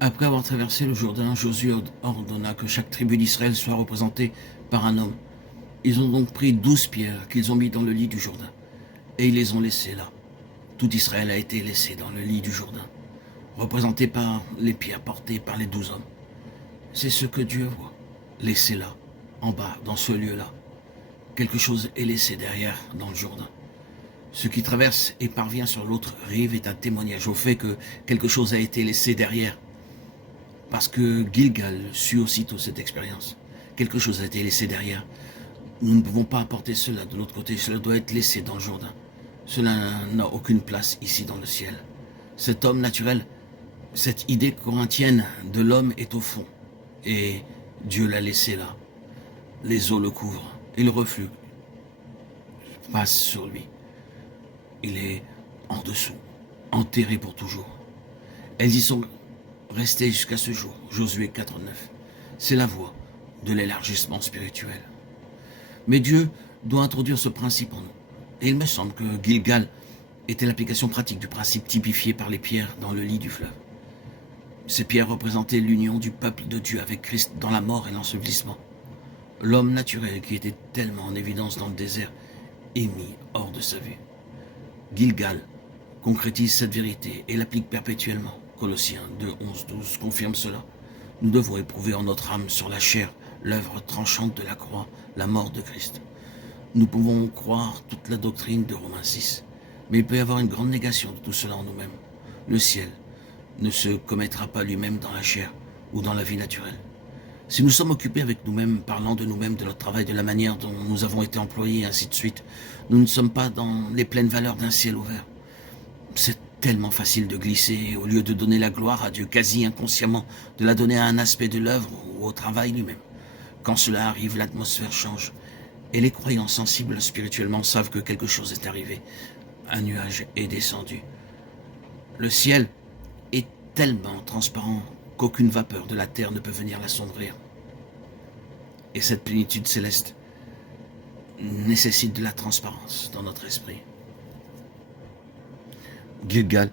Après avoir traversé le Jourdain, Josué ordonna que chaque tribu d'Israël soit représentée par un homme. Ils ont donc pris 12 pierres qu'ils ont mis dans le lit du Jourdain, et ils les ont laissées là. Tout Israël a été laissé dans le lit du Jourdain, représenté par les pierres portées par les 12 hommes. C'est ce que Dieu voit. Laissé là, en bas, dans ce lieu-là. Quelque chose est laissé derrière, dans le Jourdain. Ce qui traverse et parvient sur l'autre rive est un témoignage au fait que quelque chose a été laissé derrière. Parce que Gilgal suit aussitôt cette expérience. Quelque chose a été laissé derrière. Nous ne pouvons pas apporter cela de l'autre côté. Cela doit être laissé dans le Jourdain. Cela n'a aucune place ici dans le ciel. Cet homme naturel, cette idée corinthienne de l'homme est au fond. Et Dieu l'a laissé là. Les eaux le couvrent et le reflux passe sur lui. Il est en dessous, enterré pour toujours. Elles y sont restées jusqu'à ce jour. Josué 4:9. C'est la voie de l'élargissement spirituel. Mais Dieu doit introduire ce principe en nous. Et il me semble que Gilgal était l'application pratique du principe typifié par les pierres dans le lit du fleuve. Ces pierres représentaient l'union du peuple de Dieu avec Christ dans la mort et l'ensevelissement. L'homme naturel qui était tellement en évidence dans le désert est mis hors de sa vue. Gilgal concrétise cette vérité et l'applique perpétuellement. Colossiens 2:11-12 confirme cela. Nous devons éprouver en notre âme sur la chair l'œuvre tranchante de la croix, la mort de Christ. Nous pouvons croire toute la doctrine de Romains 6, mais il peut y avoir une grande négation de tout cela en nous-mêmes. Le ciel ne se commettra pas lui-même dans la chair ou dans la vie naturelle. Si nous sommes occupés avec nous-mêmes, parlant de nous-mêmes, de notre travail, de la manière dont nous avons été employés, et ainsi de suite, nous ne sommes pas dans les pleines valeurs d'un ciel ouvert. C'est tellement facile de glisser, au lieu de donner la gloire à Dieu quasi inconsciemment, de la donner à un aspect de l'œuvre ou au travail lui-même. Quand cela arrive, l'atmosphère change, et les croyants sensibles spirituellement savent que quelque chose est arrivé. Un nuage est descendu. Le ciel est tellement transparent qu'aucune vapeur de la terre ne peut venir l'assombrir. Et cette plénitude céleste nécessite de la transparence dans notre esprit. Gilgal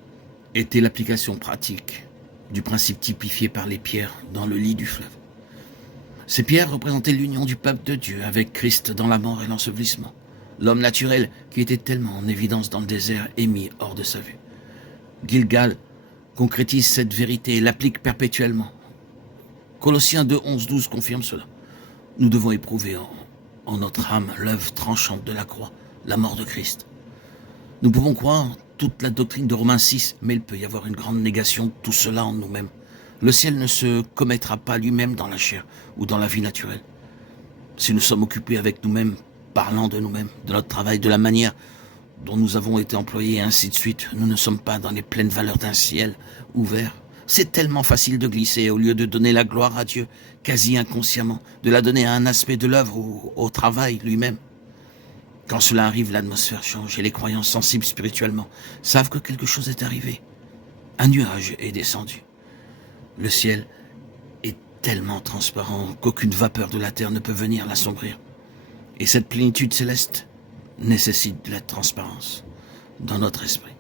était l'application pratique du principe typifié par les pierres dans le lit du fleuve. Ces pierres représentaient l'union du peuple de Dieu avec Christ dans la mort et l'ensevelissement. L'homme naturel qui était tellement en évidence dans le désert est mis hors de sa vue. Gilgal concrétise cette vérité et l'applique perpétuellement. Colossiens 2:11-12 confirme cela. Nous devons éprouver en notre âme l'œuvre tranchante de la croix, la mort de Christ. Nous pouvons croire toute la doctrine de Romains 6, mais il peut y avoir une grande négation de tout cela en nous-mêmes. Le ciel ne se commettra pas lui-même dans la chair ou dans la vie naturelle. Si nous sommes occupés avec nous-mêmes, parlant de nous-mêmes, de notre travail, de la manière dont nous avons été employés et ainsi de suite, nous ne sommes pas dans les pleines valeurs d'un ciel ouvert. C'est tellement facile de glisser, au lieu de donner la gloire à Dieu, quasi inconsciemment, de la donner à un aspect de l'œuvre ou au travail lui-même. Quand cela arrive, l'atmosphère change et les croyants sensibles spirituellement savent que quelque chose est arrivé. Un nuage est descendu. Le ciel est tellement transparent qu'aucune vapeur de la terre ne peut venir l'assombrir. Et cette plénitude céleste nécessite de la transparence dans notre esprit.